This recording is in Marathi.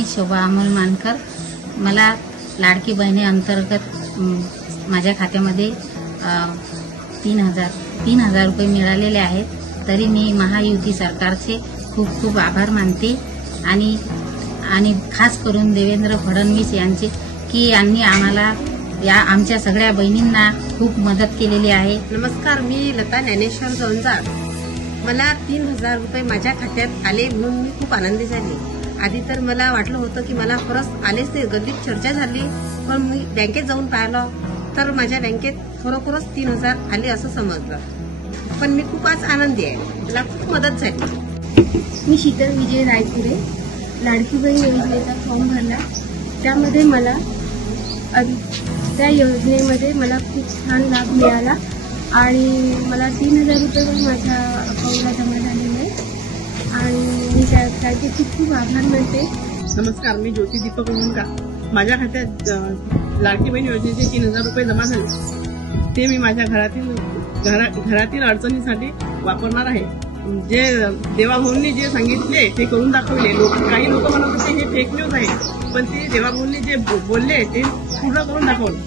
मी शोभा अमोल मानकर. मला लाडकी बहिणी अंतर्गत माझ्या खात्यामध्ये 3,000 रुपये मिळालेले आहेत. तरी मी महायुती सरकारचे खूप खूप आभार मानते आणि खास करून देवेंद्र फडणवीस यांचे की यांनी आम्हाला या आमच्या सगळ्या बहिणींना खूप मदत केलेली आहे. नमस्कार, मी लता ज्ञानेश्वर जोंजाळ. मला 3,000 रुपये माझ्या खात्यात आले म्हणून मी खूप आनंदी झाली. आधी तर मला वाटलं होतं की मला खरंच आलेच नाही, गल्लीत चर्चा झाली. पण मी बँकेत जाऊन पाहिलं तर माझ्या बँकेत खरोखरच 3,000 आले असं समजलं. पण मी खूप आज आनंदी आहे, मला खूप मदत झाली. मी शीतल विजय रायपुरे. लाडकी बहीण योजनेचा फॉर्म भरला. त्यामध्ये मला त्या योजनेमध्ये मला खूप छान लाभ मिळाला आणि मला 3,000 रुपये पण माझ्या अकाउंटला जमा झालेले आहेत आणि मी त्याचे खूप खूप आभार मानते. नमस्कार, मी ज्योती दीपक उनका. माझ्या खात्यात लाडकी बहीण योजनेचे 3,000 रुपये जमा झाले. ते मी माझ्या घरातील अडचणीसाठी वापरणार आहे. जे देवाभाऊंनी जे सांगितले ते करून दाखवले. काही लोक म्हणत होते हे फेक न्यूज आहे, पण ते देवाभाऊंनी जे बोलले ते पूर्ण करून दाखवलं.